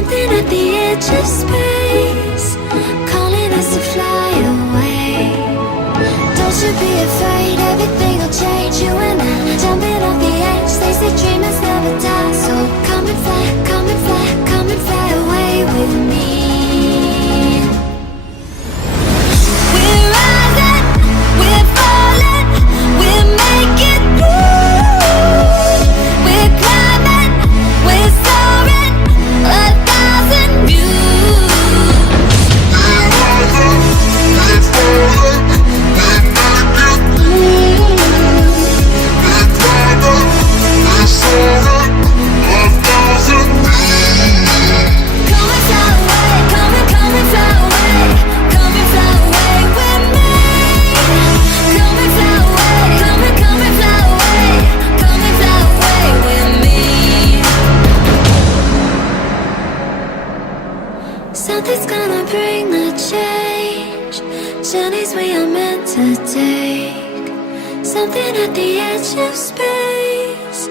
Something at the edge of space, calling us to fly away. Don't you be afraid, everything will change. You and I, jumping off the edge. They say dreamers never die, so come and fly, come and fly, come and fly away with me. We're rising, we're falling, we're making moves. We're climbing, we're soaring, 1,000 views. We're rising, we're falling, we're making moves. We're climbing, we're soaring, 1,000 views. Come and fly away, come and fly away, come and fly away with me. Come and fly away, come and fly away, come and fly away with me. Something's gonna bring the change, journeys we are meant to take. Something at the edge of space,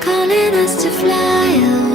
calling us to fly away.